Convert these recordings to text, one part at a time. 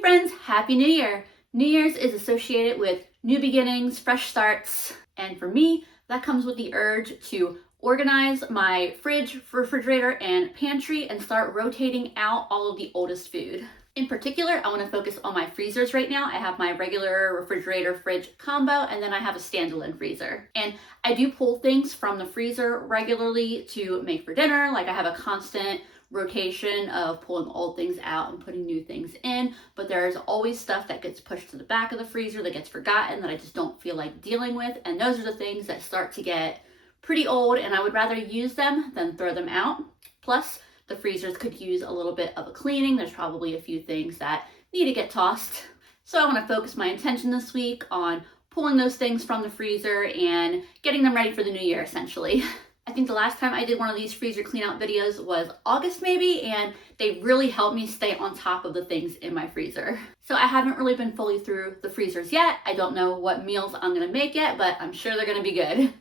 friends, Happy New Year! New Year's is associated with new beginnings, fresh starts, and for me, that comes with the urge to organize my fridge, refrigerator, and pantry and start rotating out all of the oldest food. In particular, I want to focus on my freezers right now. I have my regular refrigerator fridge combo, and then I have a standalone freezer. And I do pull things from the freezer regularly to make for dinner. Like I have a constant rotation of pulling old things out and putting new things in, but there's always stuff that gets pushed to the back of the freezer that gets forgotten that I just don't feel like dealing with. And those are the things that start to get pretty old, and I would rather use them than throw them out. Plus, the freezers could use a little bit of a cleaning. There's probably a few things that need to get tossed. So I want to focus my attention this week on pulling those things from the freezer and getting them ready for the new year, essentially. I think the last time I did one of these freezer clean out videos was August maybe, and they really helped me stay on top of the things in my freezer. So I haven't really been fully through the freezers yet. I don't know what meals I'm gonna make yet, but I'm sure they're gonna be good.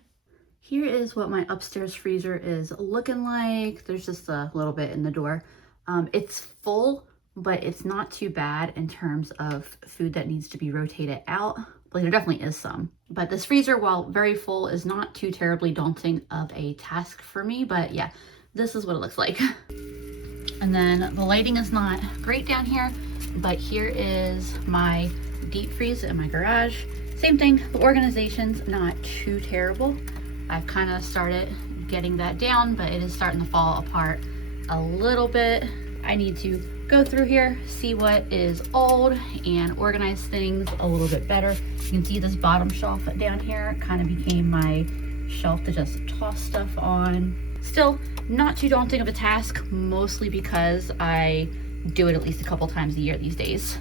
Here is what my upstairs freezer is looking like. There's just a little bit in the door. It's full, but it's not too bad in terms of food that needs to be rotated out. Like there definitely is some. But this freezer, while very full, is not too terribly daunting of a task for me. But yeah, this is what it looks like. And then the lighting is not great down here, but here is my deep freeze in my garage. Same thing, the organization's not too terrible. I've kind of started getting that down, but it is starting to fall apart a little bit. I need to go through here, see what is old, and organize things a little bit better. You can see this bottom shelf down here kind of became my shelf to just toss stuff on. Still not too daunting of a task, mostly because I do it at least a couple times a year these days.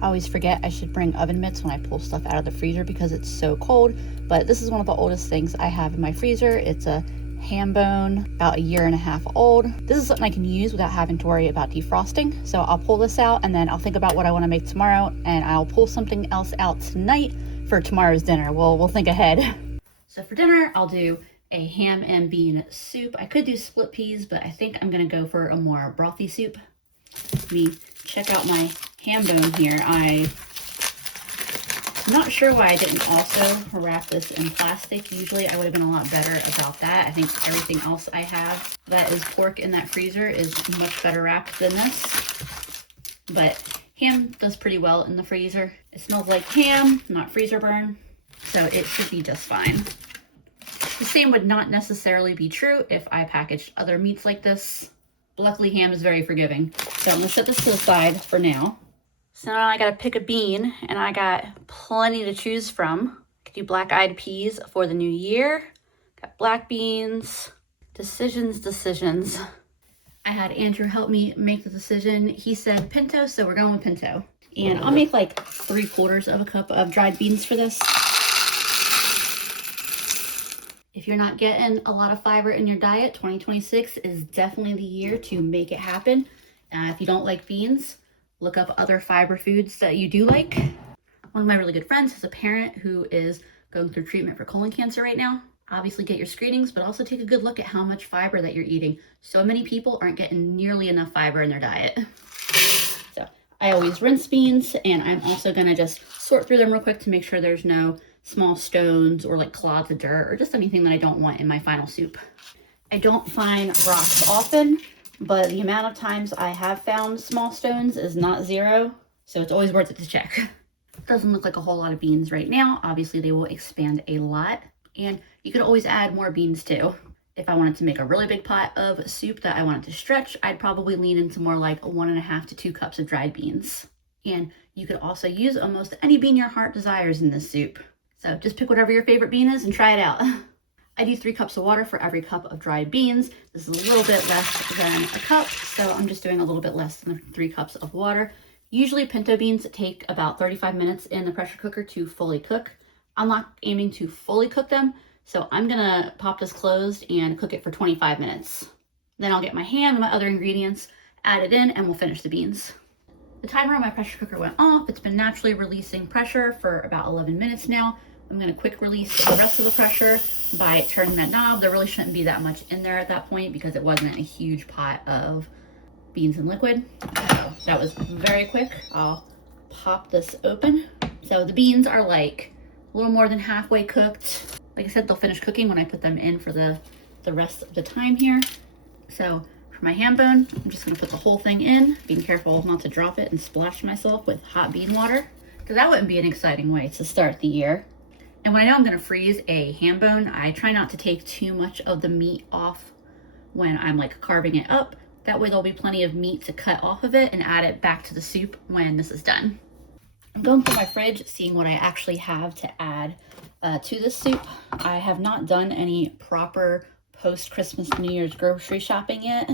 I always forget I should bring oven mitts when I pull stuff out of the freezer because it's so cold, but this is one of the oldest things I have in my freezer. It's a ham bone, about 1.5 years old. This is something I can use without having to worry about defrosting. So I'll pull this out and then I'll think about what I want to make tomorrow, and I'll pull something else out tonight for tomorrow's dinner. We'll think ahead. So for dinner, I'll do a ham and bean soup. I could do split peas, but I think I'm gonna go for a more brothy soup. Let me check out my ham bone here. I'm not sure why I didn't also wrap this in plastic. Usually I would have been a lot better about that. I think everything else I have that is pork in that freezer is much better wrapped than this. But ham does pretty well in the freezer. It smells like ham, not freezer burn, so it should be just fine. The same would not necessarily be true if I packaged other meats like this. Luckily, ham is very forgiving. So I'm gonna set this to the side for now. So now I gotta pick a bean, and I got plenty to choose from. I could do black-eyed peas for the new year. Got black beans. Decisions. I had Andrew help me make the decision. He said pinto, so we're going with pinto. And I'll make like 3/4 of a cup of dried beans for this. If you're not getting a lot of fiber in your diet, 2026 is definitely the year to make it happen. If you don't like beans, look up other fiber foods that you do like. One of my really good friends has a parent who is going through treatment for colon cancer right now. Obviously get your screenings, but also take a good look at how much fiber that you're eating. So many people aren't getting nearly enough fiber in their diet. So I always rinse beans, and I'm also gonna just sort through them real quick to make sure there's no small stones or like clods of dirt or just anything that I don't want in my final soup. I don't find rocks often, but the amount of times I have found small stones is not zero, so it's always worth it to check. Doesn't look like a whole lot of beans right now. Obviously they will expand a lot, and you could always add more beans too. If I wanted to make a really big pot of soup that I wanted to stretch, I'd probably lean into more like 1.5 to 2 cups of dried beans. And you could also use almost any bean your heart desires in this soup. So just pick whatever your favorite bean is and try it out. I do 3 cups of water for every cup of dried beans. This is a little bit less than a cup, so I'm just doing a little bit less than 3 cups of water. Usually pinto beans take about 35 minutes in the pressure cooker to fully cook. I'm not aiming to fully cook them, so I'm gonna pop this closed and cook it for 25 minutes. Then I'll get my ham and my other ingredients added in, and we'll finish the beans. The timer on my pressure cooker went off. It's been naturally releasing pressure for about 11 minutes now. I'm gonna quick release the rest of the pressure by turning that knob. There really shouldn't be that much in there at that point because it wasn't a huge pot of beans and liquid. So that was very quick. I'll pop this open. So the beans are like a little more than halfway cooked. Like I said, they'll finish cooking when I put them in for the rest of the time here. So for my ham bone, I'm just gonna put the whole thing in, being careful not to drop it and splash myself with hot bean water, because that wouldn't be an exciting way to start the year. And when I know I'm gonna freeze a ham bone, I try not to take too much of the meat off when I'm like carving it up. That way there'll be plenty of meat to cut off of it and add it back to the soup when this is done. I'm going through my fridge, seeing what I actually have to add to this soup. I have not done any proper post-Christmas New Year's grocery shopping yet.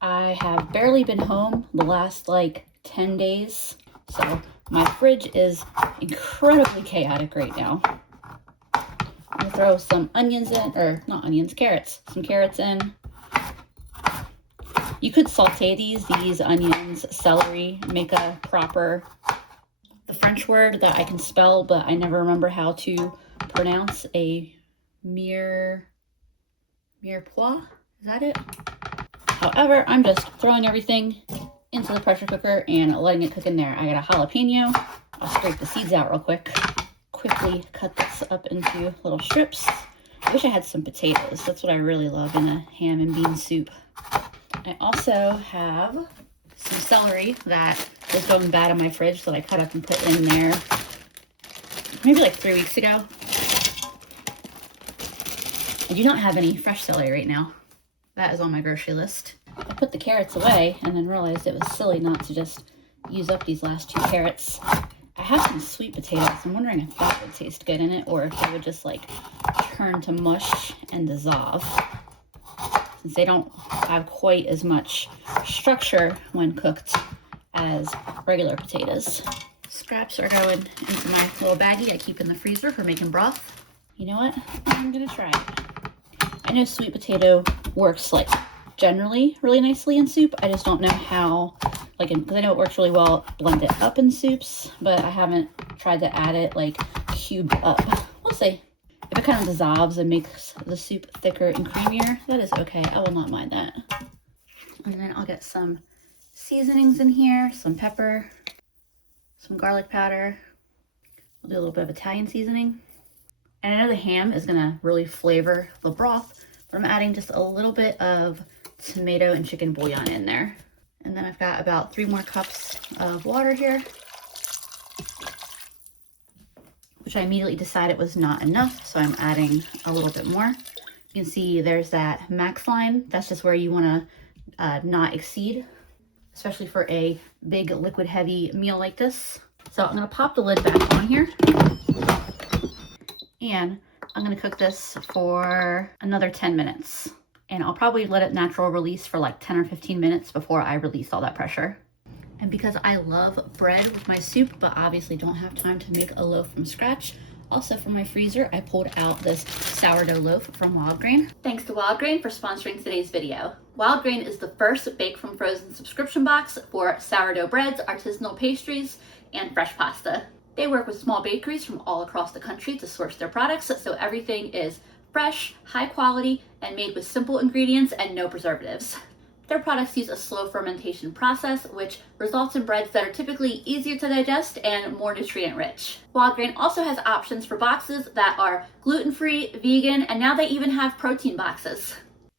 I have barely been home the last like 10 days, so my fridge is incredibly chaotic right now. I'm gonna throw some onions in, or not onions, carrots. Some carrots in. You could saute these onions, celery, make a proper, the French word that I can spell, but I never remember how to pronounce, a mirepoix, is that it? However, I'm just throwing everything into the pressure cooker and letting it cook in there. I got a jalapeno. I'll scrape the seeds out real quick. Quickly cut this up into little strips. I wish I had some potatoes. That's what I really love in a ham and bean soup. I also have some celery that was going bad in my fridge that I cut up and put in there maybe like 3 weeks ago. I do not have any fresh celery right now. That is on my grocery list. I put the carrots away and then realized it was silly not to just use up these last 2 carrots. I have some sweet potatoes. I'm wondering if that would taste good in it or if they would just like turn to mush and dissolve, since they don't have quite as much structure when cooked as regular potatoes. Scraps are going into my little baggie I keep in the freezer for making broth. You know what? I'm gonna try it. I know sweet potato works like generally really nicely in soup. I just don't know how, like, because I know it works really well blended up in soups, but I haven't tried to add it like cubed up. We'll see. If it kind of dissolves and makes the soup thicker and creamier, that is okay. I will not mind that. And then I'll get some seasonings in here, some pepper, some garlic powder. We'll do a little bit of Italian seasoning. And I know the ham is gonna really flavor the broth, but I'm adding just a little bit of tomato and chicken bouillon in there. And then I've got about 3 more cups of water here, which I immediately decided was not enough, so I'm adding a little bit more. You can see there's that max line. That's just where you want to not exceed, especially for a big liquid heavy meal like this. So I'm going to pop the lid back on here, and I'm going to cook this for another 10 minutes. And I'll probably let it natural release for like 10 or 15 minutes before I release all that pressure. And because I love bread with my soup, but obviously don't have time to make a loaf from scratch, also from my freezer, I pulled out this sourdough loaf from Wild Grain. Thanks to Wild Grain for sponsoring today's video. Wild Grain is the first Bake from Frozen subscription box for sourdough breads, artisanal pastries, and fresh pasta. They work with small bakeries from all across the country to source their products, so everything is fresh, high quality, and made with simple ingredients and no preservatives. Their products use a slow fermentation process, which results in breads that are typically easier to digest and more nutrient rich. Wild Grain also has options for boxes that are gluten-free, vegan, and now they even have protein boxes.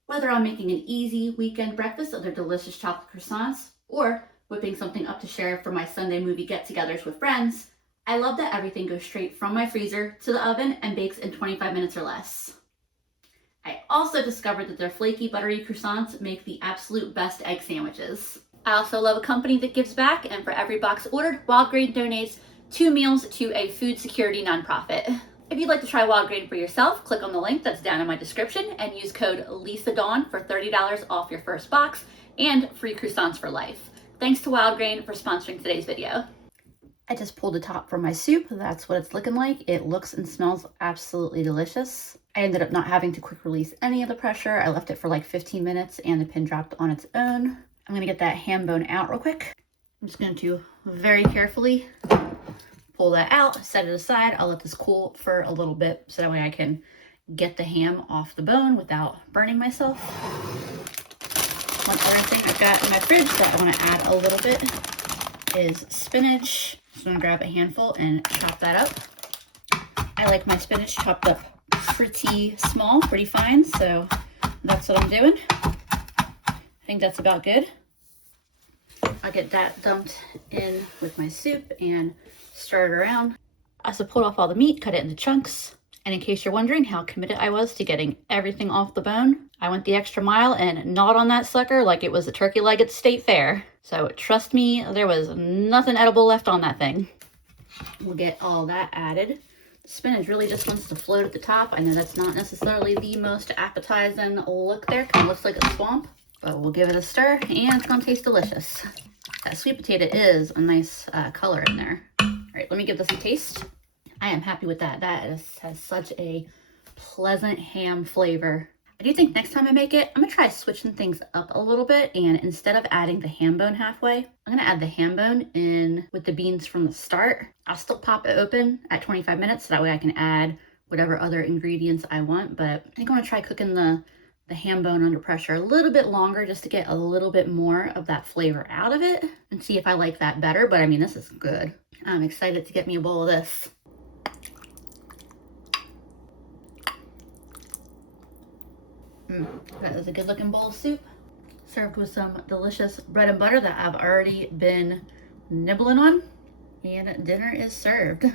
Whether I'm making an easy weekend breakfast of their delicious chocolate croissants, or whipping something up to share for my Sunday movie get-togethers with friends, I love that everything goes straight from my freezer to the oven and bakes in 25 minutes or less. I also discovered that their flaky, buttery croissants make the absolute best egg sandwiches. I also love a company that gives back, and for every box ordered, Wild Grain donates 2 meals to a food security nonprofit. If you'd like to try Wild Grain for yourself, click on the link that's down in my description and use code LISADAWN for $30 off your first box and free croissants for life. Thanks to Wild Grain for sponsoring today's video. I just pulled the top from my soup. That's what it's looking like. It looks and smells absolutely delicious. I ended up not having to quick release any of the pressure. I left it for like 15 minutes and the pin dropped on its own. I'm gonna get that ham bone out real quick. I'm just going to very carefully pull that out, set it aside. I'll let this cool for a little bit so that way I can get the ham off the bone without burning myself. One other thing I've got in my fridge that I want to add a little bit is spinach. So I'm gonna grab a handful and chop that up. I like my spinach chopped up pretty small, pretty fine, so that's what I'm doing. I think that's about good. I'll get that dumped in with my soup and stir it around. I also pulled off all the meat, cut it into chunks. And in case you're wondering how committed I was to getting everything off the bone, I went the extra mile and gnawed on that sucker like it was a turkey leg at the state fair. So trust me, there was nothing edible left on that thing. We'll get all that added. The spinach really just wants to float at the top. I know that's not necessarily the most appetizing look there. Kind of looks like a swamp, but we'll give it a stir and it's gonna taste delicious. That sweet potato is a nice color in there. All right, let me give this a taste. I am happy with that. That has such a pleasant ham flavor. I do think next time I make it, I'm gonna try switching things up a little bit, and instead of adding the ham bone halfway, I'm gonna add the ham bone in with the beans from the start. I'll still pop it open at 25 minutes, so that way I can add whatever other ingredients I want, but I think I'm gonna try cooking the ham bone under pressure a little bit longer just to get a little bit more of that flavor out of it and see if I like that better. But I mean, this is good. I'm excited to get me a bowl of this. That is a good looking bowl of soup, served with some delicious bread and butter that I've already been nibbling on, and dinner is served.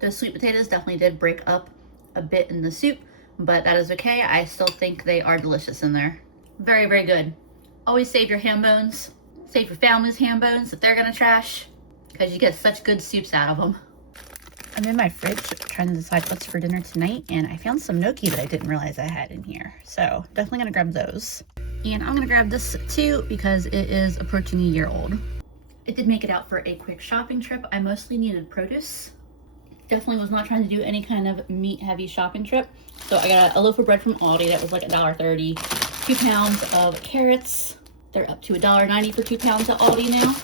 Those sweet potatoes definitely did break up a bit in the soup, but that is okay. I still think they are delicious in there. Very, very good. Always save your ham bones. Save your family's ham bones if they're gonna trash, because you get such good soups out of them. I'm in my fridge trying to decide what's for dinner tonight, and I found some gnocchi that I didn't realize I had in here. So definitely gonna grab those. And I'm gonna grab this too because it is approaching a year old. It did make it out for a quick shopping trip. I mostly needed produce. Definitely was not trying to do any kind of meat heavy shopping trip. So I got a loaf of bread from Aldi that was like $1.30. 2 pounds of carrots. They're up to $1.90 for 2 pounds at Aldi now.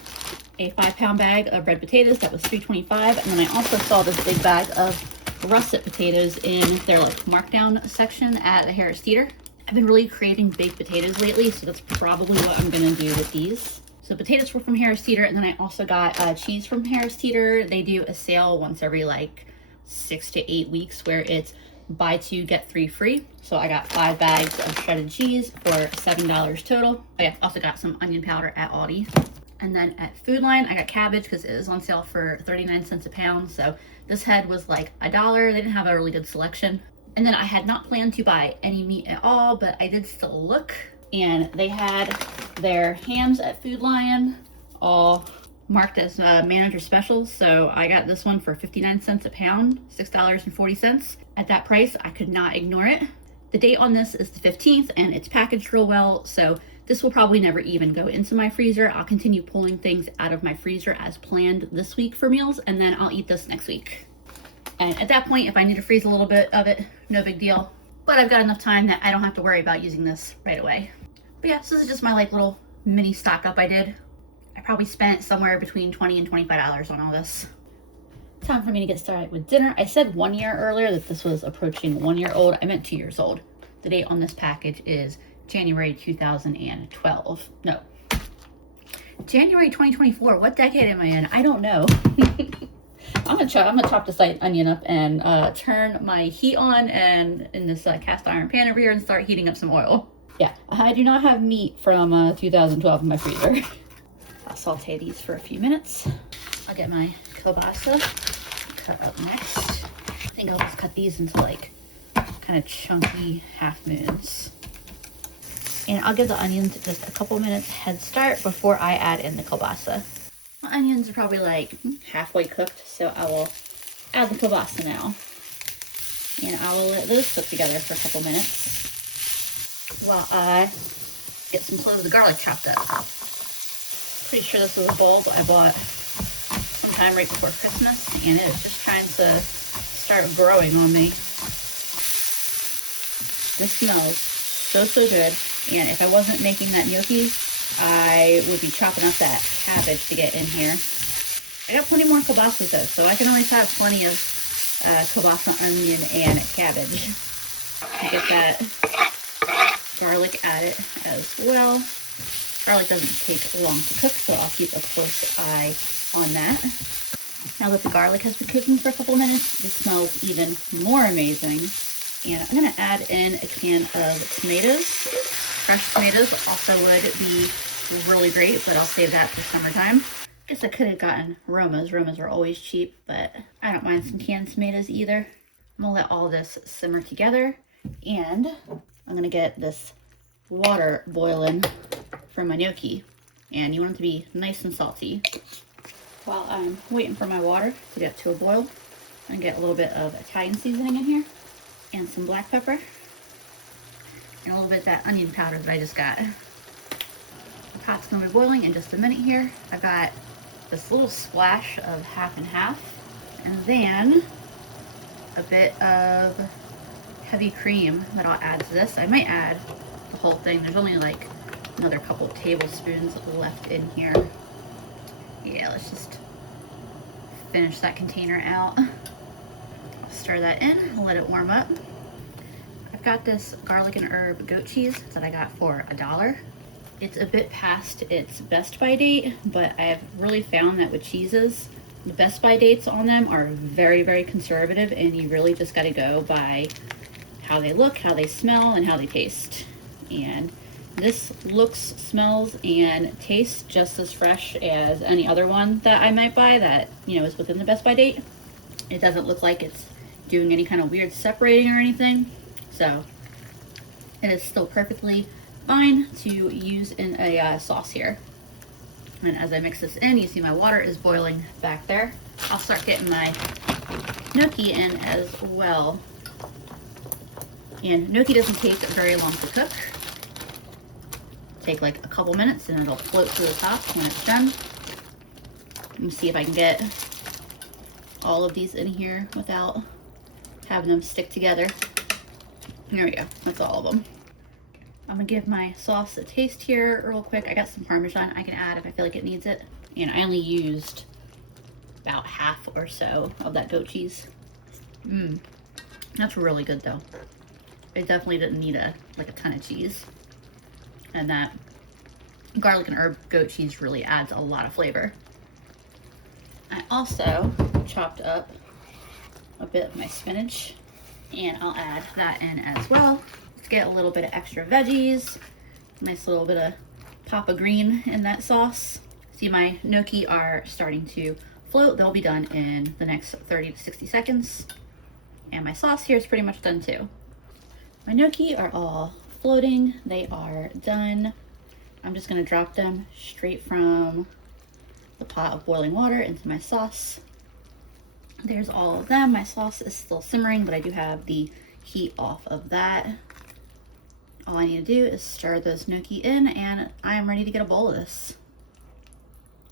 A 5-pound bag of red potatoes that was $3.25, and then I also saw this big bag of russet potatoes in their like markdown section at the Harris Teeter. I've been really creating baked potatoes lately, so that's probably what I'm gonna do with these. So potatoes were from Harris Teeter, and then I also got cheese from Harris Teeter. They do a sale once every like 6 to 8 weeks where it's buy 2 get 3 free. So I got 5 bags of shredded cheese for $7 total. Oh yeah, also got some onion powder at Aldi. And then at Food Line, I got cabbage because it is on sale for 39 cents a pound. So this head was like $1. They didn't have a really good selection. And then I had not planned to buy any meat at all, but I did still look. And they had their hams at Food Line all marked as manager specials. So I got this one for 59 cents a pound, $6.40. At that price, I could not ignore it. The date on this is the 15th, and it's packaged real well. So this will probably never even go into my freezer. I'll continue pulling things out of my freezer as planned this week for meals, and then I'll eat this next week. And at that point, if I need to freeze a little bit of it, no big deal. But I've got enough time that I don't have to worry about using this right away. But yeah, so this is just my like little mini stock up I did. I probably spent somewhere between $20 and $25 on all this. Time for me to get started with dinner. I said 1 year earlier that this was approaching 1 year old. I meant 2 years old. The date on this package is January 2012. No. January 2024. What decade am I in? I don't know. I'm gonna chop this onion up and turn my heat on and in this cast iron pan over here and start heating up some oil. Yeah, I do not have meat from 2012 in my freezer. I'll saute these for a few minutes. I'll get my kielbasa cut up next. I think I'll just cut these into like kind of chunky half moons. And I'll give the onions just a couple minutes head start before I add in the kielbasa. My onions are probably like halfway cooked, so I will add the kielbasa now. And I will let those cook together for a couple minutes while I get some cloves of garlic chopped up. Pretty sure this was a bulb I bought sometime right before Christmas, and it is just trying to start growing on me. This smells so good. And if I wasn't making that gnocchi, I would be chopping up that cabbage to get in here. I got plenty more kielbasa though, so I can always have plenty of kielbasa, onion, and cabbage. Get that garlic added as well. Garlic doesn't take long to cook, so I'll keep a close eye on that. Now that the garlic has been cooking for a couple of minutes, it smells even more amazing. And I'm gonna add in a can of tomatoes. Fresh tomatoes also would be really great, but I'll save that for summertime. Guess I could have gotten Aromas. Aromas are always cheap, but I don't mind some canned tomatoes either. I'm gonna let all this simmer together, and I'm gonna get this water boiling for my gnocchi. And you want it to be nice and salty. While I'm waiting for my water to get to a boil, I'm gonna get a little bit of Italian seasoning in here, and some black pepper, and a little bit of that onion powder that I just got. The pot's gonna be boiling in just a minute here. I've got this little splash of half and half, and then a bit of heavy cream that I'll add to this. I might add the whole thing. There's only like another couple of tablespoons left in here. Yeah, let's just finish that container out. Stir that in and let it warm up. I've got this garlic and herb goat cheese that I got for $1. It's a bit past its best by date, but I've really found that with cheeses, the best by dates on them are very, very conservative, and you really just got to go by how they look, how they smell, and how they taste. And this looks, smells, and tastes just as fresh as any other one that I might buy that, you know, is within the best by date. It doesn't look like it's doing any kind of weird separating or anything, so it is still perfectly fine to use in a sauce here. And as I mix this in, you see my water is boiling back there. I'll start getting my gnocchi in as well. And gnocchi doesn't take very long to cook. Take like a couple minutes and it'll float to the top when it's done. Let me see if I can get all of these in here without having them stick together. There we go, that's all of them. I'm gonna give my sauce a taste here real quick. I got some Parmesan I can add if I feel like it needs it. And I only used about half or so of that goat cheese. That's really good though. It definitely didn't need a ton of cheese. And that garlic and herb goat cheese really adds a lot of flavor. I also chopped up a bit of my spinach, and I'll add that in as well. Let's get a little bit of extra veggies, nice little bit of pop of green in that sauce. See, my gnocchi are starting to float. They'll be done in the next 30 to 60 seconds. And my sauce here is pretty much done too. My gnocchi are all floating. They are done. I'm just gonna drop them straight from the pot of boiling water into my sauce. There's all of them. My sauce is still simmering, but I do have the heat off of that. All I need to do is stir those gnocchi in, and I am ready to get a bowl of this.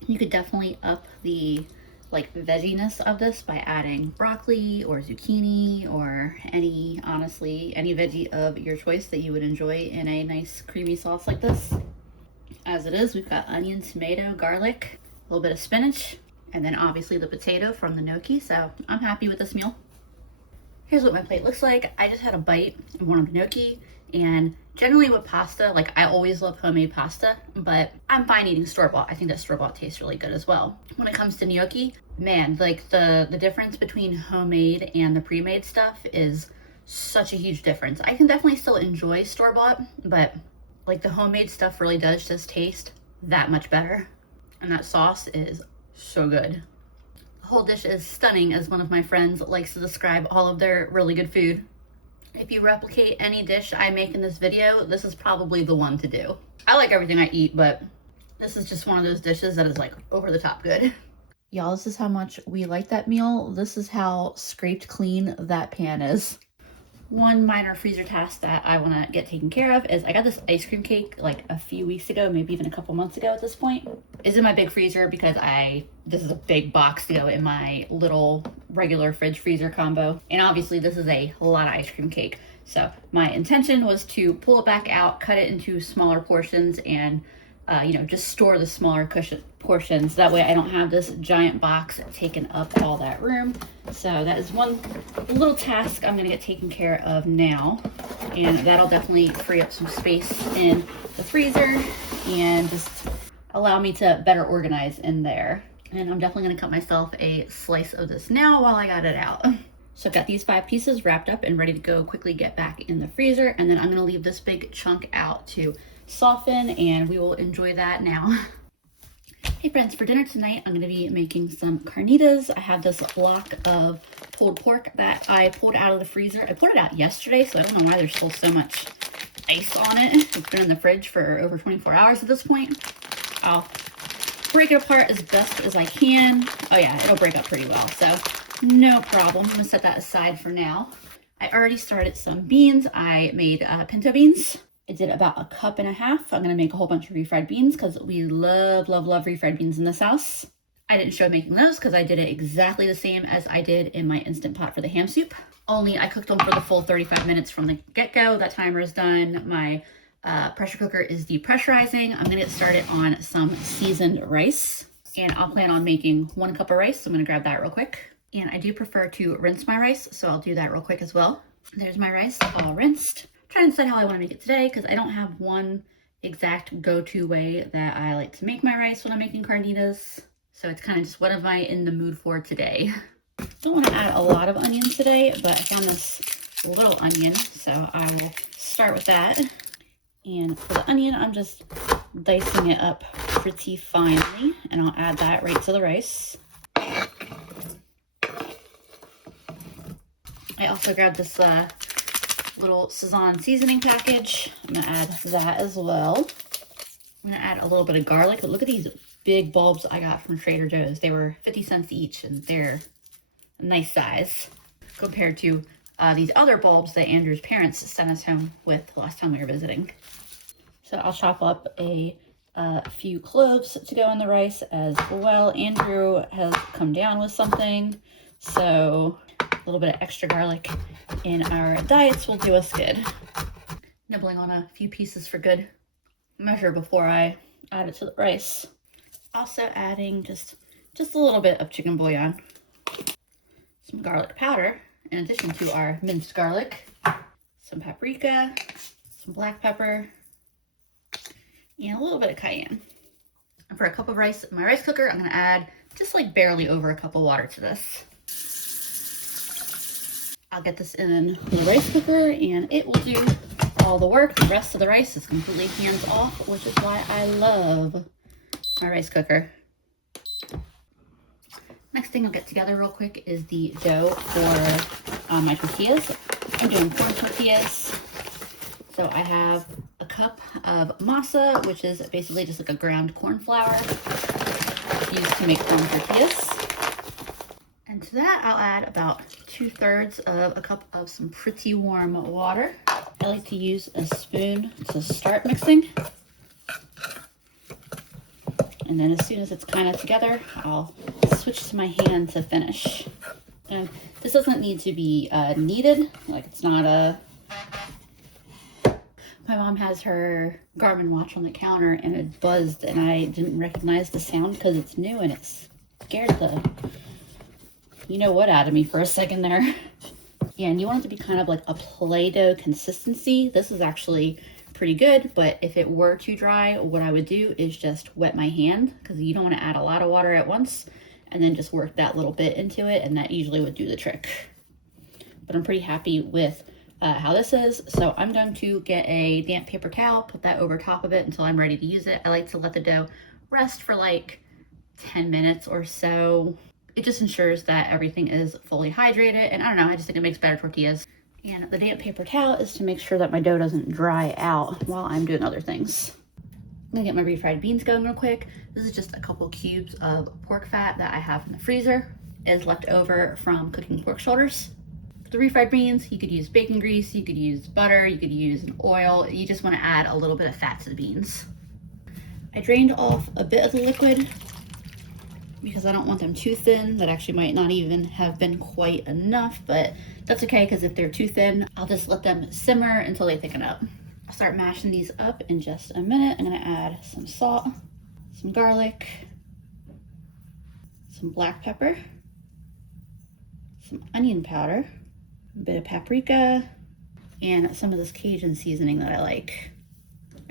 You could definitely up the vegginess of this by adding broccoli or zucchini or honestly, any veggie of your choice that you would enjoy in a nice creamy sauce like this. As it is, we've got onion, tomato, garlic, a little bit of spinach, and then obviously the potato from the gnocchi, so I'm happy with this meal. Here's what my plate looks like. I just had a bite of one of the gnocchi, and generally with pasta, I always love homemade pasta, but I'm fine eating store-bought. I think that store-bought tastes really good as well. When it comes to gnocchi, man, the difference between homemade and the pre-made stuff is such a huge difference. I can definitely still enjoy store-bought, but the homemade stuff really does just taste that much better. And that sauce is so good. The whole dish is stunning, as one of my friends likes to describe all of their really good food. If you replicate any dish I make in this video, this is probably the one to do. I like everything I eat, but this is just one of those dishes that is over the top good. Y'all, this is how much we like that meal. This is how scraped clean that pan is. One minor freezer task that I want to get taken care of is I got this ice cream cake a few weeks ago, maybe even a couple months ago at this point. It's in my big freezer because this is a big box to go in my little regular fridge freezer combo. And obviously this is a lot of ice cream cake. So my intention was to pull it back out, cut it into smaller portions, and just store the smaller portions. That way I don't have this giant box taking up all that room. So that is one little task I'm gonna get taken care of now. And that'll definitely free up some space in the freezer and just allow me to better organize in there. And I'm definitely gonna cut myself a slice of this now while I got it out. So I've got these 5 pieces wrapped up and ready to go quickly get back in the freezer. And then I'm gonna leave this big chunk out to soften, and we will enjoy that now. Hey friends, for dinner tonight, I'm gonna be making some carnitas. I have this block of pulled pork that I pulled out of the freezer. I pulled it out yesterday, so I don't know why there's still so much ice on it. It's been in the fridge for over 24 hours at this point. I'll break it apart as best as I can. Oh yeah, it'll break up pretty well, so no problem. I'm gonna set that aside for now. I already started some beans. I made pinto beans. I did about 1.5 cups. I'm gonna make a whole bunch of refried beans because we love, love, love refried beans in this house. I didn't show making those because I did it exactly the same as I did in my Instant Pot for the ham soup. Only I cooked them for the full 35 minutes from the get-go. That timer is done. My pressure cooker is depressurizing. I'm gonna get started on some seasoned rice, and I'll plan on making 1 cup of rice. So I'm gonna grab that real quick. And I do prefer to rinse my rice, so I'll do that real quick as well. There's my rice all rinsed. Trying to decide how I want to make it today because I don't have one exact go-to way that I like to make my rice when I'm making carnitas. So it's kind of just what am I in the mood for today. Don't want to add a lot of onions today, but I found this little onion, so I will start with that. And for the onion, I'm just dicing it up pretty finely, and I'll add that right to the rice. I also grabbed this little Sazon seasoning package. I'm gonna add that as well. I'm gonna add a little bit of garlic, but look at these big bulbs I got from Trader Joe's. They were 50 cents each, and they're a nice size compared to these other bulbs that Andrew's parents sent us home with last time we were visiting. So I'll chop up a few cloves to go in the rice as well. Andrew has come down with something, so a little bit of extra garlic in our diets will do us good. Nibbling on a few pieces for good measure before I add it to the rice. Also adding just a little bit of chicken bouillon. Some garlic powder in addition to our minced garlic. Some paprika, some black pepper, and a little bit of cayenne. And for a cup of rice in my rice cooker, I'm gonna add just like barely over 1 cup of water to this. I'll get this in the rice cooker and it will do all the work. The rest of the rice is completely hands off, which is why I love my rice cooker. Next thing I'll get together real quick is the dough for my tortillas. I'm doing corn tortillas. So I have 1 cup of masa, which is basically just like a ground corn flour used to make corn tortillas. And to that, I'll add about 2/3 of a cup of some pretty warm water. I like to use a spoon to start mixing. And then as soon as it's kind of together, I'll switch to my hand to finish. And this doesn't need to be kneaded, like it's not a... My mom has her Garmin watch on the counter and it buzzed and I didn't recognize the sound because it's new and it scared the you-know-what out of me for a second there. Yeah, and you want it to be kind of like a Play-Doh consistency. This is actually pretty good, but if it were too dry, what I would do is just wet my hand because you don't want to add a lot of water at once and then just work that little bit into it, and that usually would do the trick. But I'm pretty happy with how this is, so I'm going to get a damp paper towel, put that over top of it until I'm ready to use it. I like to let the dough rest for like 10 minutes or so. It just ensures that everything is fully hydrated, and I don't know, I just think it makes better tortillas. And the damp paper towel is to make sure that my dough doesn't dry out while I'm doing other things. I'm gonna get my refried beans going real quick. This is just a couple cubes of pork fat that I have in the freezer. It is left over from cooking pork shoulders. For the refried beans, you could use bacon grease, you could use butter, you could use an oil. You just wanna add a little bit of fat to the beans. I drained off a bit of the liquid because I don't want them too thin. That actually might not even have been quite enough, but that's okay because if they're too thin, I'll just let them simmer until they thicken up. I'll start mashing these up in just a minute. I'm gonna add some salt, some garlic, some black pepper, some onion powder, a bit of paprika, and some of this Cajun seasoning that I like.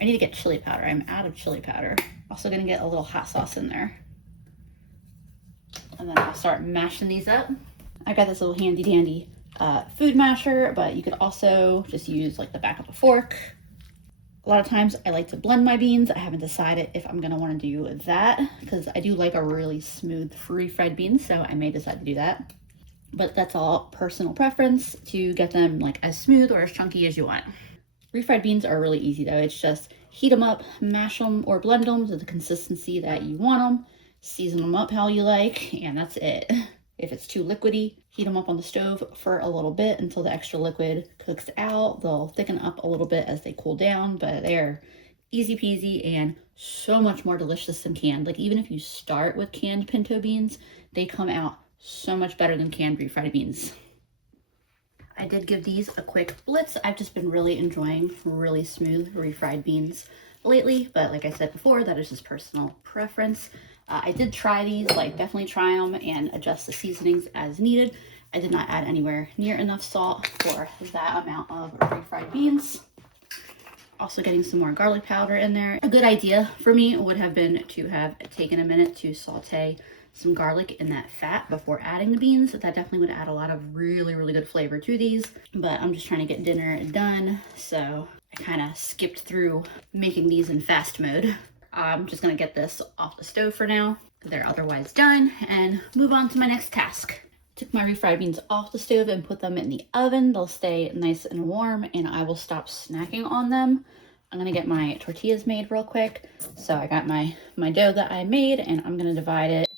I need to get chili powder. I'm out of chili powder. Also gonna get a little hot sauce in there. And then I'll start mashing these up. I got this little handy dandy food masher, but you could also just use like the back of a fork. A lot of times I like to blend my beans. I haven't decided if I'm gonna wanna do that because I do like a really smooth refried beans, so I may decide to do that. But that's all personal preference to get them like as smooth or as chunky as you want. Refried beans are really easy though. It's just heat them up, mash them or blend them to the consistency that you want them, season them up how you like, and that's it. If it's too liquidy, heat them up on the stove for a little bit until the extra liquid cooks out. They'll thicken up a little bit as they cool down, but they're easy peasy and so much more delicious than canned. Like even if you start with canned pinto beans, they come out so much better than canned refried beans. I did give these a quick blitz. I've just been really enjoying really smooth refried beans lately, but like I said before, that is just personal preference. I did try these, like definitely try them and adjust the seasonings as needed. I did not add anywhere near enough salt for that amount of refried beans. Also getting some more garlic powder in there. A good idea for me would have been to have taken a minute to saute some garlic in that fat before adding the beans. That definitely would add a lot of really good flavor to these, but I'm just trying to get dinner done, so I kind of skipped through making these in fast mode. I'm just gonna get this off the stove for now. They're otherwise done and move on to my next task. Took my refried beans off the stove and put them in the oven. They'll stay nice and warm and I will stop snacking on them. I'm gonna get my tortillas made real quick. So I got my dough that I made and I'm gonna divide it.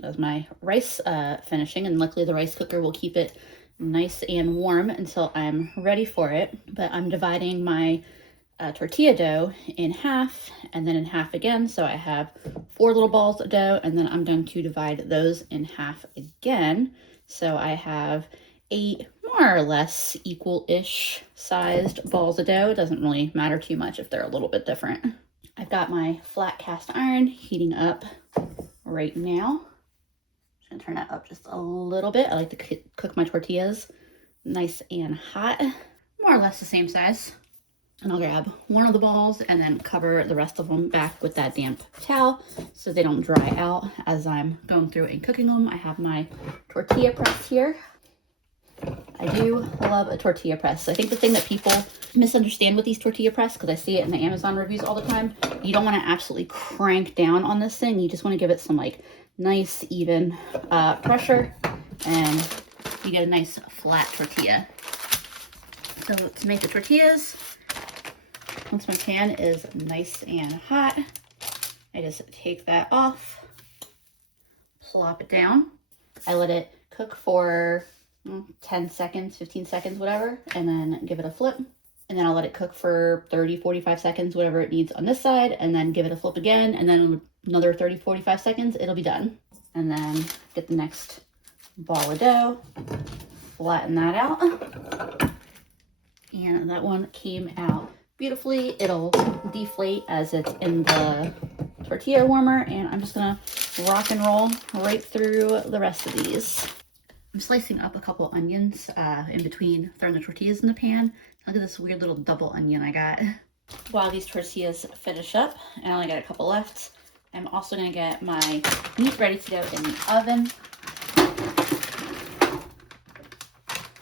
That's my rice finishing, and luckily the rice cooker will keep it nice and warm until I'm ready for it. But I'm dividing my tortilla dough in half and then in half again. So I have 4 little balls of dough and then I'm going to divide those in half again. So I have 8 more or less equal-ish sized balls of dough. It doesn't really matter too much if they're a little bit different. I've got my flat cast iron heating up right now. I'm gonna turn that up just a little bit. I like to cook my tortillas nice and hot, more or less the same size. And I'll grab one of the balls and then cover the rest of them back with that damp towel so they don't dry out as I'm going through and cooking them. I have my tortilla press here. I do love a tortilla press. I think the thing that people misunderstand with these tortilla press, because I see it in the Amazon reviews all the time, you don't want to absolutely crank down on this thing. You just want to give it some like nice even pressure and you get a nice flat tortilla. So to make the tortillas, once my pan is nice and hot, I just take that off, plop it down. I let it cook for 10 seconds, 15 seconds, whatever, and then give it a flip. And then I'll let it cook for 30, 45 seconds, whatever it needs on this side, and then give it a flip again, and then another 30, 45 seconds, it'll be done. And then get the next ball of dough, flatten that out. And that one came out beautifully. It'll deflate as it's in the tortilla warmer, and I'm just gonna rock and roll right through the rest of these. I'm slicing up a couple onions in between throwing the tortillas in the pan. Look at this weird little double onion I got. While these tortillas finish up, and I only got a couple left, I'm also gonna get my meat ready to go in the oven.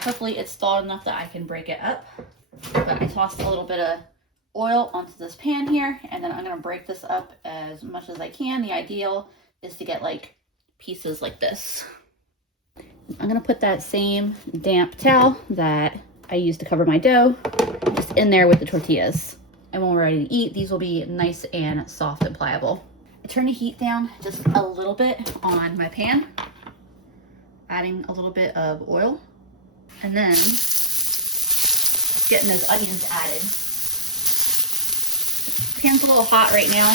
Hopefully it's thawed enough that I can break it up. But I tossed a little bit of oil onto this pan here, and then I'm gonna break this up as much as I can. The ideal is to get like pieces like this. I'm gonna put that same damp towel that I used to cover my dough just in there with the tortillas. And when we're ready to eat, these will be nice and soft and pliable. I turn the heat down just a little bit on my pan, adding a little bit of oil, and then getting those onions added. Pan's a little hot right now.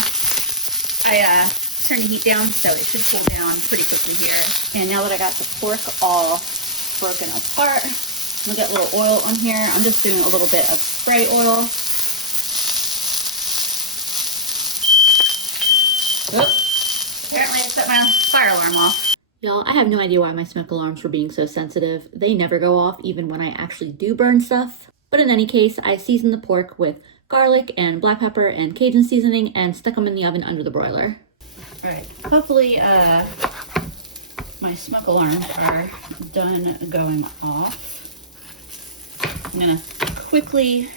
I turned the heat down, so it should cool down pretty quickly here. And now that I got the pork all broken apart, I'm gonna get a little oil on here. I'm just doing a little bit of spray oil. Apparently I set my fire alarm off. Y'all, I have no idea why my smoke alarms were being so sensitive. They never go off even when I actually do burn stuff. But in any case, I seasoned the pork with garlic and black pepper and Cajun seasoning and stuck them in the oven under the broiler. All right, hopefully my smoke alarms are done going off. I'm gonna quickly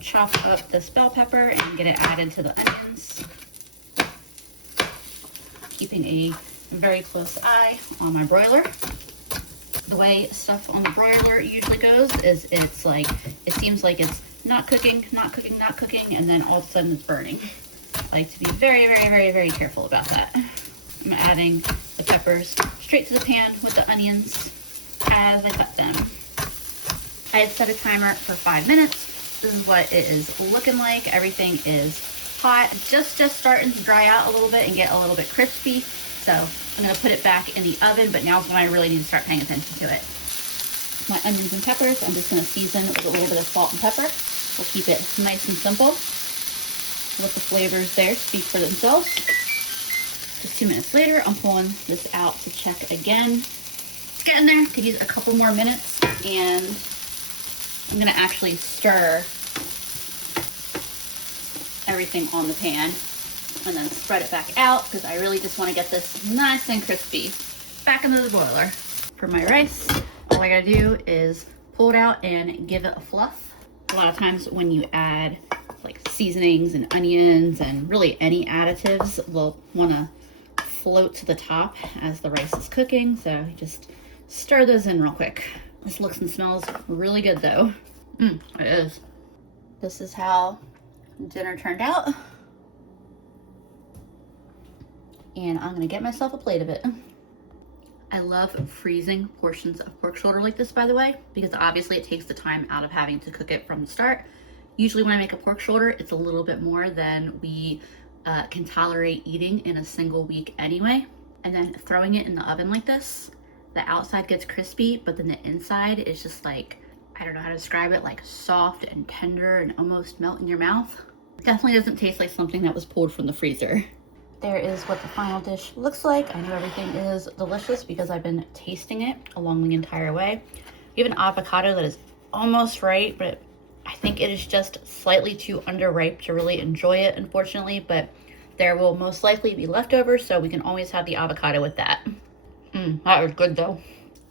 chop up this bell pepper and get it added to the onions, keeping a very close eye on my broiler. The way stuff on the broiler usually goes is it's like, it seems like it's not cooking, not cooking, not cooking, and then all of a sudden it's burning. I like to be very, very, very, very careful about that. I'm adding the peppers straight to the pan with the onions as I cut them. I had set a timer for 5 minutes. This is what it is looking like. Everything is hot, just starting to dry out a little bit and get a little bit crispy. So I'm gonna put it back in the oven, but now's when I really need to start paying attention to it. My onions and peppers, I'm just gonna season with a little bit of salt and pepper. We'll keep it nice and simple. Let the flavors there speak for themselves. Just 2 minutes later, I'm pulling this out to check again. It's getting there, could use a couple more minutes, and I'm gonna actually stir everything on the pan and then spread it back out because I really just want to get this nice and crispy. Back into the boiler. For my rice, all I gotta do is pull it out and give it a fluff. A lot of times when you add like seasonings and onions and really any additives will want to float to the top as the rice is cooking, so just stir those in real quick. This looks and smells really good though. It is. This is how dinner turned out. And I'm gonna get myself a plate of it. I love freezing portions of pork shoulder like this, by the way, because obviously it takes the time out of having to cook it from the start. Usually when I make a pork shoulder, it's a little bit more than we can tolerate eating in a single week anyway. And then throwing it in the oven like this, the outside gets crispy, but then the inside is just like, I don't know how to describe it, like soft and tender and almost melt in your mouth. Definitely doesn't taste like something that was pulled from the freezer. There is what the final dish looks like. I know everything is delicious because I've been tasting it along the entire way. We have an avocado that is almost right, but I think it is just slightly too underripe to really enjoy it, unfortunately, but there will most likely be leftovers, so we can always have the avocado with that. That was good though.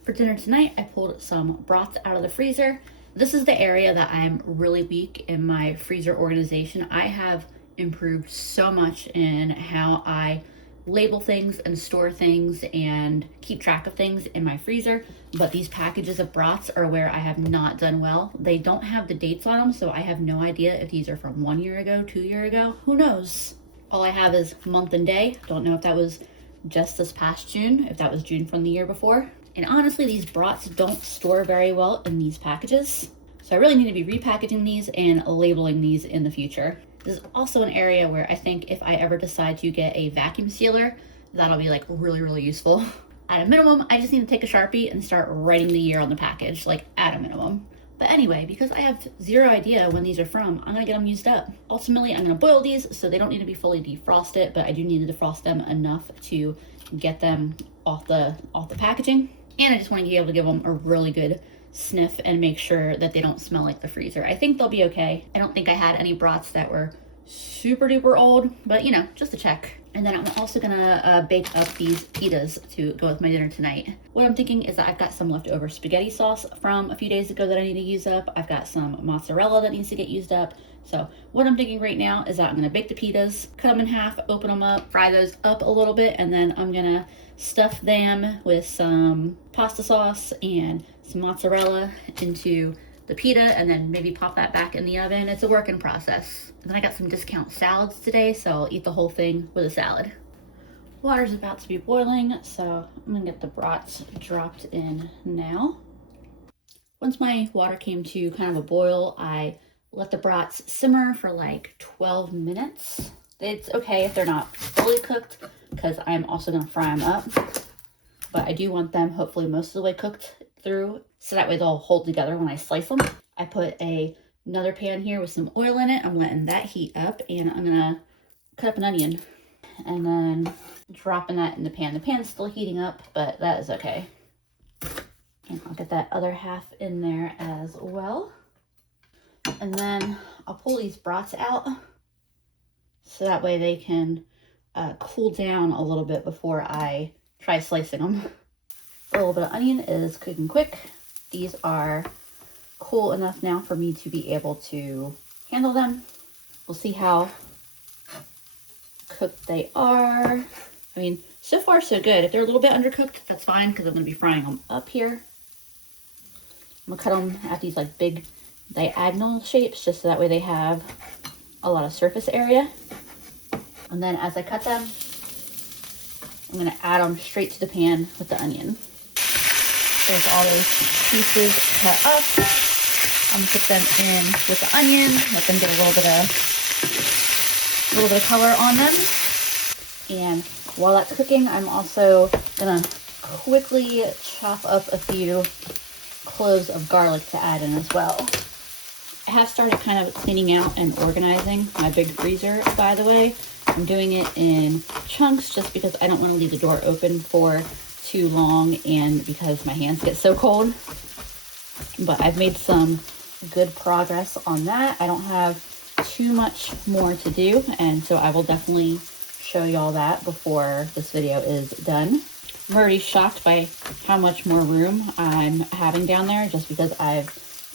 For dinner tonight, I pulled some broths out of the freezer. This is the area that I'm really weak in my freezer organization. I have improved so much in how I label things and store things and keep track of things in my freezer, but these packages of broths are where I have not done well. They don't have the dates on them, so I have no idea if these are from 1 year ago, 2 years ago, who knows? All I have is month and day. Don't know if that was just this past June, if that was June from the year before. And honestly, these broths don't store very well in these packages. So I really need to be repackaging these and labeling these in the future. This is also an area where I think if I ever decide to get a vacuum sealer, that'll be like really, really useful. At a minimum, I just need to take a Sharpie and start writing the year on the package, like at a minimum. But anyway, because I have zero idea when these are from, I'm gonna get them used up. Ultimately, I'm gonna boil these so they don't need to be fully defrosted, but I do need to defrost them enough to get them off the packaging. And I just want to be able to give them a really good sniff and make sure that they don't smell like the freezer. I think they'll be okay. I don't think I had any broths that were super duper old, but you know, just to check. And then I'm also gonna bake up these pitas to go with my dinner tonight. What I'm thinking is that I've got some leftover spaghetti sauce from a few days ago that I need to use up. I've got some mozzarella that needs to get used up. So what I'm thinking right now is that I'm gonna bake the pitas, cut them in half, open them up, fry those up a little bit, and then I'm gonna stuff them with some pasta sauce and some mozzarella into the pita and then maybe pop that back in the oven. It's a work in process. And then I got some discount salads today, so I'll eat the whole thing with a salad. Water's about to be boiling, so I'm gonna get the broths dropped in now. Once my water came to kind of a boil, I let the broths simmer for like 12 minutes. It's okay if they're not fully cooked because I'm also gonna fry them up. But I do want them hopefully most of the way cooked through so that way they'll hold together when I slice them. I put another pan here with some oil in it. I'm letting that heat up and I'm gonna cut up an onion. and then dropping that in the pan. The pan's still heating up, but that is okay. And I'll get that other half in there as well. And then I'll pull these brats out so that way they can cool down a little bit before I try slicing them. A little bit of onion is cooking quick. These are cool enough now for me to be able to handle them. We'll see how cooked they are. I mean, so far so good. If they're a little bit undercooked, that's fine because I'm going to be frying them up here. I'm going to cut them at these like big diagonal shapes just so that way they have a lot of surface area. And then as I cut them, I'm going to add them straight to the pan with the onion. There's all those pieces cut up. I'm going to put them in with the onion, let them get a little bit of color on them. And while that's cooking, I'm also going to quickly chop up a few cloves of garlic to add in as well. I have started kind of cleaning out and organizing my big freezer, by the way. I'm doing it in chunks just because I don't want to leave the door open for too long and because my hands get so cold. But I've made some good progress on that. I don't have too much more to do, and so I will definitely show y'all that before this video is done. I'm already shocked by how much more room I'm having down there just because I've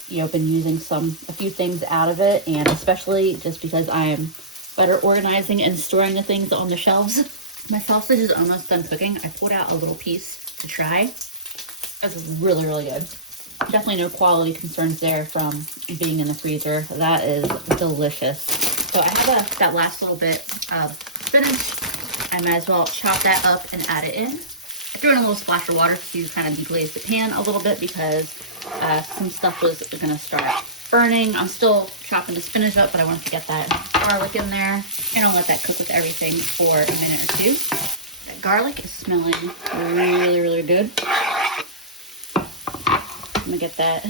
been using a few things out of it, and especially just because I am better organizing and storing the things on the shelves. My sausage is almost done cooking. I pulled out a little piece to try. It's really, really good. Definitely no quality concerns there from being in the freezer. That is delicious. So I have that last little bit of spinach. I might as well chop that up and add it in. I threw in a little splash of water to kind of deglaze the pan a little bit because some stuff was going to start burning. I'm still chopping the spinach up, but I wanted to get that garlic in there, and I'll let that cook with everything for a minute or two. That garlic is smelling really, really good. I'm gonna get that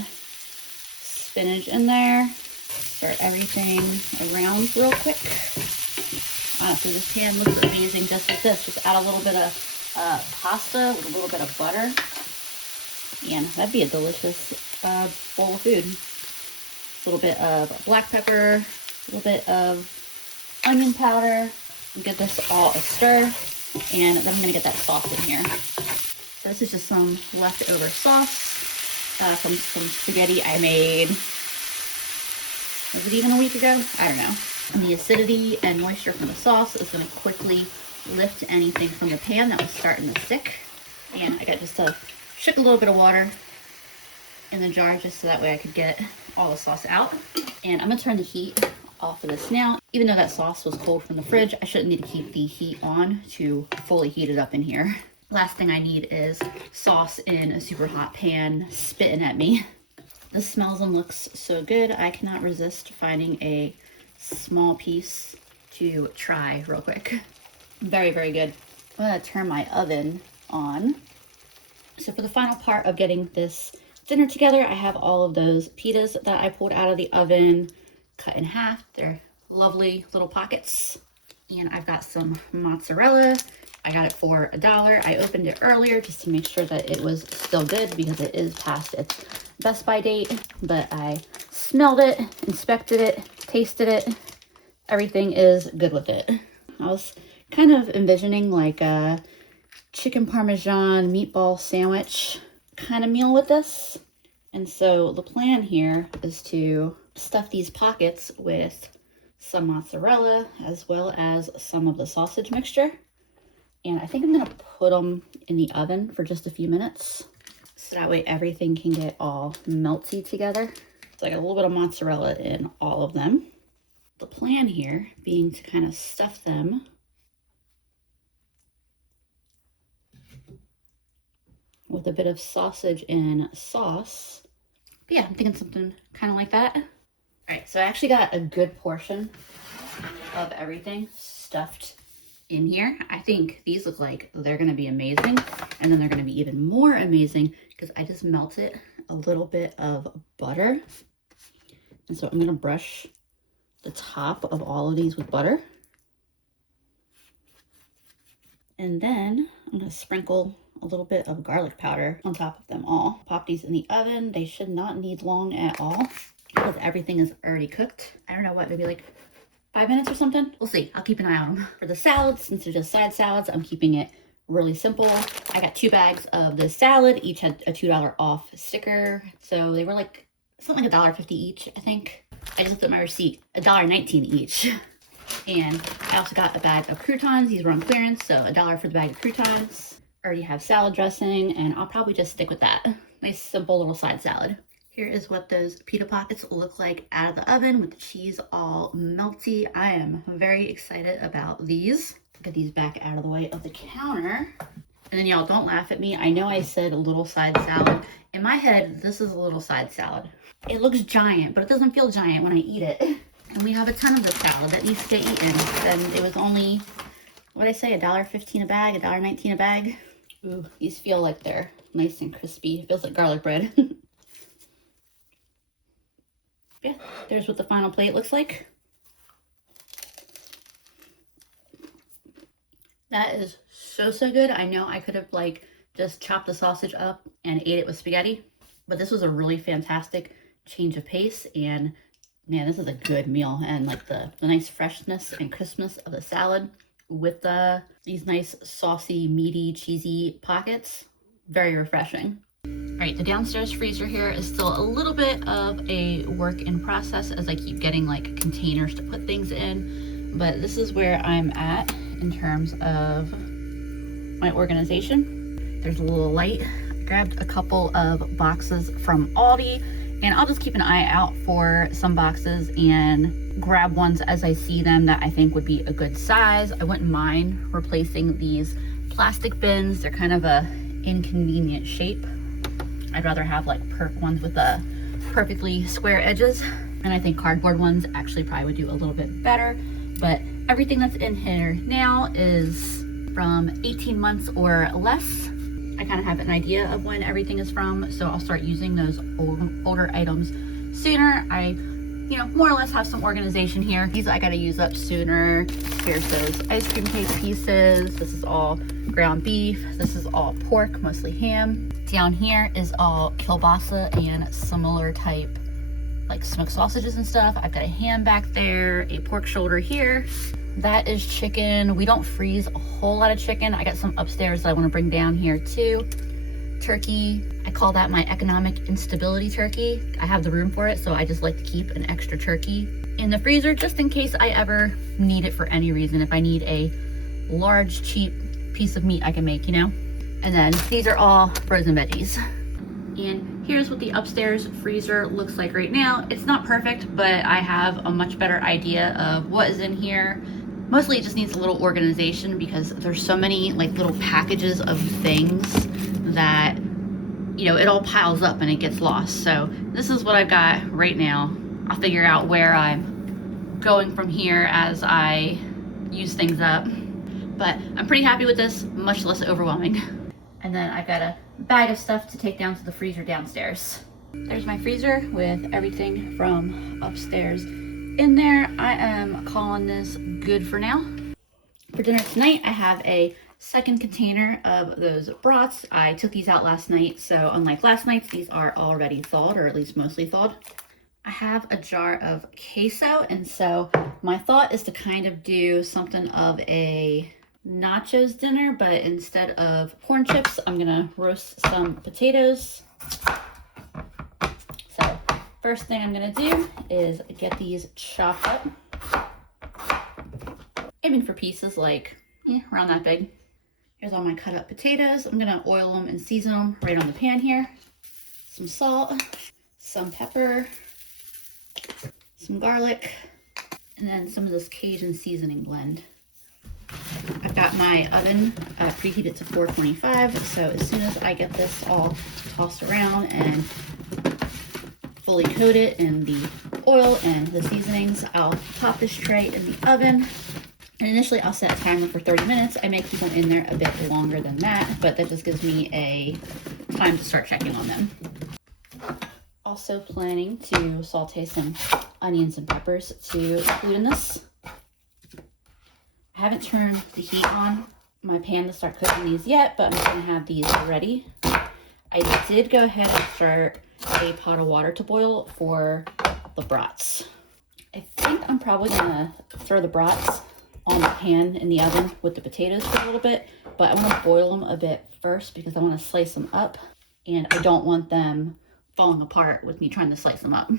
spinach in there, start everything around real quick. So this pan looks amazing just like this. Just add a little bit of pasta with a little bit of butter, and that'd be a delicious bowl of food. A little bit of black pepper, a little bit of onion powder, and give this all a stir, and then I'm gonna get that sauce in here. So this is just some leftover sauce from some spaghetti I made, was it even a week ago? I don't know. And the acidity and moisture from the sauce is gonna quickly lift anything from the pan that was starting to stick. And I got just shook a little bit of water in the jar just so that way I could get all the sauce out. And I'm gonna turn the heat off of this now. Even though that sauce was cold from the fridge, I shouldn't need to keep the heat on to fully heat it up in here. Last thing I need is sauce in a super hot pan spitting at me. This smells and looks so good. I cannot resist finding a small piece to try real quick. Very, very good. I'm gonna turn my oven on. So for the final part of getting this dinner together, I have all of those pitas that I pulled out of the oven, cut in half. They're lovely little pockets. And I've got some mozzarella. I got it for $1. I opened it earlier just to make sure that it was still good because it is past its best by date. But I smelled it, inspected it, tasted it. Everything is good with it. I was kind of envisioning like a chicken parmesan meatball sandwich kind of meal with this. And so the plan here is to stuff these pockets with some mozzarella as well as some of the sausage mixture. And I think I'm gonna put them in the oven for just a few minutes so that way everything can get all melty together. So I got a little bit of mozzarella in all of them. The plan here being to kind of stuff them with a bit of sausage and sauce. But yeah, I'm thinking something kind of like that. All right, so I actually got a good portion of everything stuffed in here. I think these look like they're gonna be amazing, and then they're gonna be even more amazing because I just melted a little bit of butter. And so I'm gonna brush the top of all of these with butter. And then I'm gonna sprinkle a little bit of garlic powder on top of them all. Pop these in the oven. They should not need long at all because everything is already cooked. I don't know what, maybe like 5 minutes or something. We'll see. I'll keep an eye on them. For the salads, since they're just side salads, I'm keeping it really simple. I got 2 bags of the salad. Each had a $2 off sticker. So they were like something like $1.50 each, I think. I just looked at my receipt, $1.19 each. And I also got a bag of croutons. These were on clearance, so $1 for the bag of croutons. I already have salad dressing, and I'll probably just stick with that. Nice, simple little side salad. Here is what those pita pockets look like out of the oven with the cheese all melty. I am very excited about these. Get these back out of the way of the counter. And then y'all don't laugh at me. I know I said a little side salad. In my head, this is a little side salad. It looks giant, but it doesn't feel giant when I eat it. And we have a ton of this salad that needs to get eaten. And it was only, what did I say, $1.15 a bag, $1.19 a bag. Ooh, these feel like they're nice and crispy. It feels like garlic bread. Yeah, there's what the final plate looks like. That is so good. I know I could have like just chopped the sausage up and ate it with spaghetti, but this was a really fantastic change of pace, and man, this is a good meal. And like the nice freshness and crispness of the salad with these nice saucy, meaty, cheesy pockets, very refreshing. All right, the downstairs freezer here is still a little bit of a work in process as I keep getting like containers to put things in, but this is where I'm at in terms of my organization. There's a little light. I grabbed a couple of boxes from Aldi, and I'll just keep an eye out for some boxes and grab ones as I see them that I think would be a good size. I wouldn't mind replacing these plastic bins. They're kind of a inconvenient shape. I'd rather have like ones with the perfectly square edges, and I think cardboard ones actually probably would do a little bit better. But everything that's in here now is from 18 months or less. I kind of have an idea of when everything is from, so I'll start using those older items sooner. I, more or less have some organization here. These I gotta use up sooner. Here's those ice cream cake pieces. This is all ground beef. This is all pork, mostly ham. Down here is all kielbasa and similar type like smoked sausages and stuff. I've got a ham back there, a pork shoulder here. That is chicken. We don't freeze a whole lot of chicken. I got some upstairs that I want to bring down here too. Turkey, I call that my economic instability turkey. I have the room for it, so I just like to keep an extra turkey in the freezer just in case I ever need it for any reason. If I need a large, cheap piece of meat I can make, And then these are all frozen veggies. And here's what the upstairs freezer looks like right now. It's not perfect, but I have a much better idea of what is in here. Mostly it just needs a little organization because there's so many like little packages of things that, it all piles up and it gets lost. So this is what I've got right now. I'll figure out where I'm going from here as I use things up. But I'm pretty happy with this, much less overwhelming. And then I've got a bag of stuff to take down to the freezer downstairs. There's my freezer with everything from upstairs in there. I am calling this good for now. For dinner tonight, I have a second container of those brats. I took these out last night, so unlike last night's, these are already thawed, or at least mostly thawed. I have a jar of queso, and so my thought is to kind of do something of a nachos dinner, but instead of corn chips, I'm gonna roast some potatoes. So first thing I'm gonna do is get these chopped up, aiming for pieces like around that big. Here's all my cut up potatoes. I'm gonna oil them and season them right on the pan here. Some salt, some pepper, some garlic, and then some of this Cajun seasoning blend. I've got my oven preheated to 425, so as soon as I get this all tossed around and fully coated in the oil and the seasonings, I'll pop this tray in the oven. And initially I'll set a timer for 30 minutes. I may keep them in there a bit longer than that, but that just gives me a time to start checking on them. Also planning to saute some onions and peppers to include in this. I haven't turned the heat on my pan to start cooking these yet, but I'm just gonna have these ready. I did go ahead and start a pot of water to boil for the brats. I think I'm probably gonna throw the brats on the pan in the oven with the potatoes for a little bit, but I wanna boil them a bit first because I wanna slice them up and I don't want them falling apart with me trying to slice them up.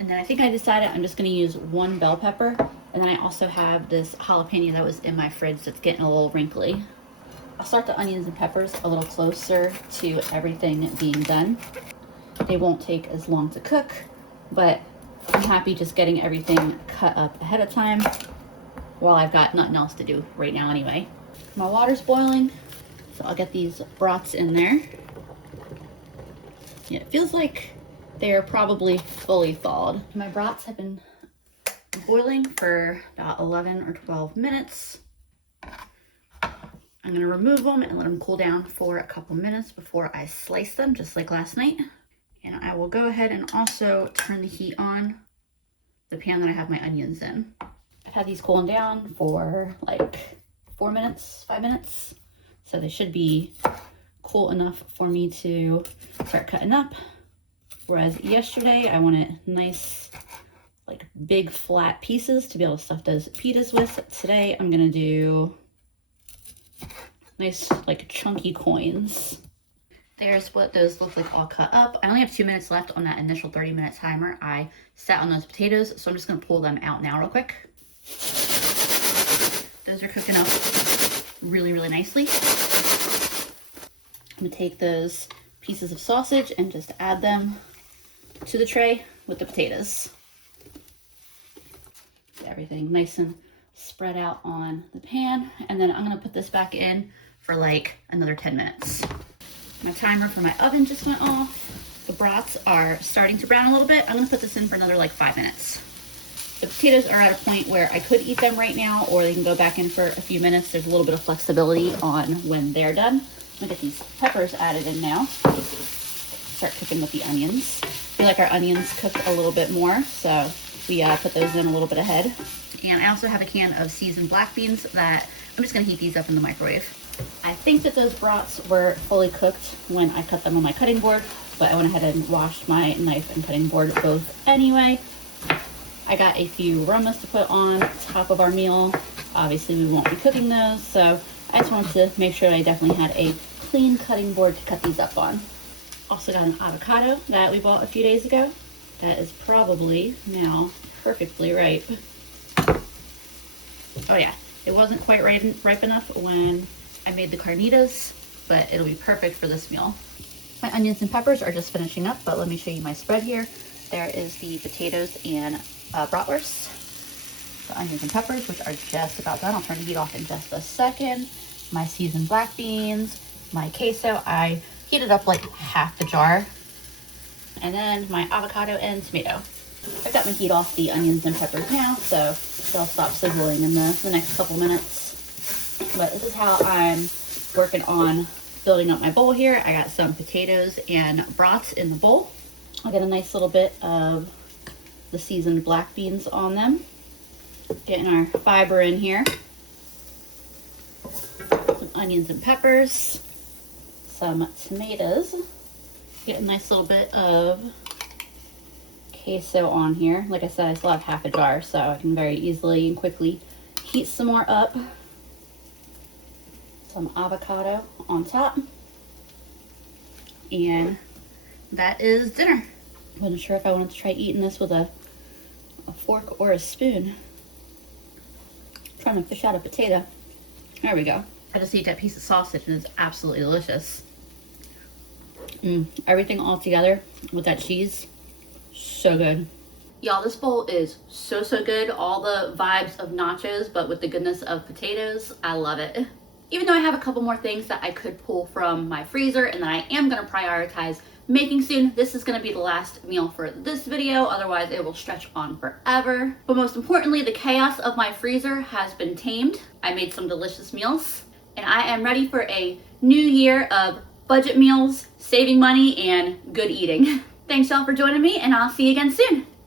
And then I think I decided I'm just gonna use 1 bell pepper, and then I also have this jalapeno that was in my fridge that's getting a little wrinkly. I'll start the onions and peppers a little closer to everything being done. They won't take as long to cook, but I'm happy just getting everything cut up ahead of time while I've got nothing else to do right now anyway. My water's boiling, so I'll get these brats in there. Yeah, it feels like they're probably fully thawed. My brats have been boiling for about 11 or 12 minutes. I'm gonna remove them and let them cool down for a couple minutes before I slice them, just like last night. And I will go ahead and also turn the heat on the pan that I have my onions in. I've had these cooling down for like 4 minutes, 5 minutes. So they should be cool enough for me to start cutting up. Whereas yesterday I wanted nice, like big flat pieces to be able to stuff those pitas with. Today I'm gonna do nice like chunky coins. There's what those look like all cut up. I only have 2 minutes left on that initial 30-minute timer I set on those potatoes, so I'm just gonna pull them out now real quick. Those are cooking up really, really nicely. I'm gonna take those pieces of sausage and just add them to the tray with the potatoes. Get everything nice and spread out on the pan, and then I'm gonna put this back in for like another 10 minutes. My timer for my oven just went off. The brats are starting to brown a little bit. I'm gonna put this in for another like 5 minutes. The potatoes are at a point where I could eat them right now, or they can go back in for a few minutes. There's a little bit of flexibility on when they're done. I'm gonna get these peppers added in now. Start cooking with the onions. I feel like our onions cooked a little bit more, so we put those in a little bit ahead. And I also have a can of seasoned black beans that I'm just gonna heat these up in the microwave. I think that those brats were fully cooked when I cut them on my cutting board, but I went ahead and washed my knife and cutting board both anyway. I got a few aromas to put on top of our meal. Obviously we won't be cooking those, so I just wanted to make sure I definitely had a clean cutting board to cut these up on. Also got an avocado that we bought a few days ago. That is probably now perfectly ripe. Oh yeah, it wasn't quite ripe enough when I made the carnitas, but it'll be perfect for this meal. My onions and peppers are just finishing up, but let me show you my spread here. There is the potatoes and bratwurst. The onions and peppers, which are just about done. I'll turn the heat off in just a second. My seasoned black beans, my queso. I heated up like half the jar. And then my avocado and tomato. I've got my heat off the onions and peppers now, so they'll stop sizzling in the next couple minutes. But this is how I'm working on building up my bowl here. I got some potatoes and brats in the bowl. I'll get a nice little bit of the seasoned black beans on them. Getting our fiber in here. Some onions and peppers. Some tomatoes. Get a nice little bit of queso on here. Like I said, I still have half a jar, so I can very easily and quickly heat some more up. Some avocado on top. And that is dinner. Wasn't sure if I wanted to try eating this with a fork or a spoon. Trying to fish out a potato. There we go. I just ate that piece of sausage and it's absolutely delicious. Everything all together with that cheese, so good. Y'all, this bowl is so good. All the vibes of nachos, but with the goodness of potatoes. I love it. Even though I have a couple more things that I could pull from my freezer and that I am gonna prioritize making soon, this is gonna be the last meal for this video, otherwise it will stretch on forever. But most importantly, the chaos of my freezer has been tamed. I made some delicious meals, and I am ready for a new year of budget meals, saving money, and good eating. Thanks y'all for joining me, and I'll see you again soon.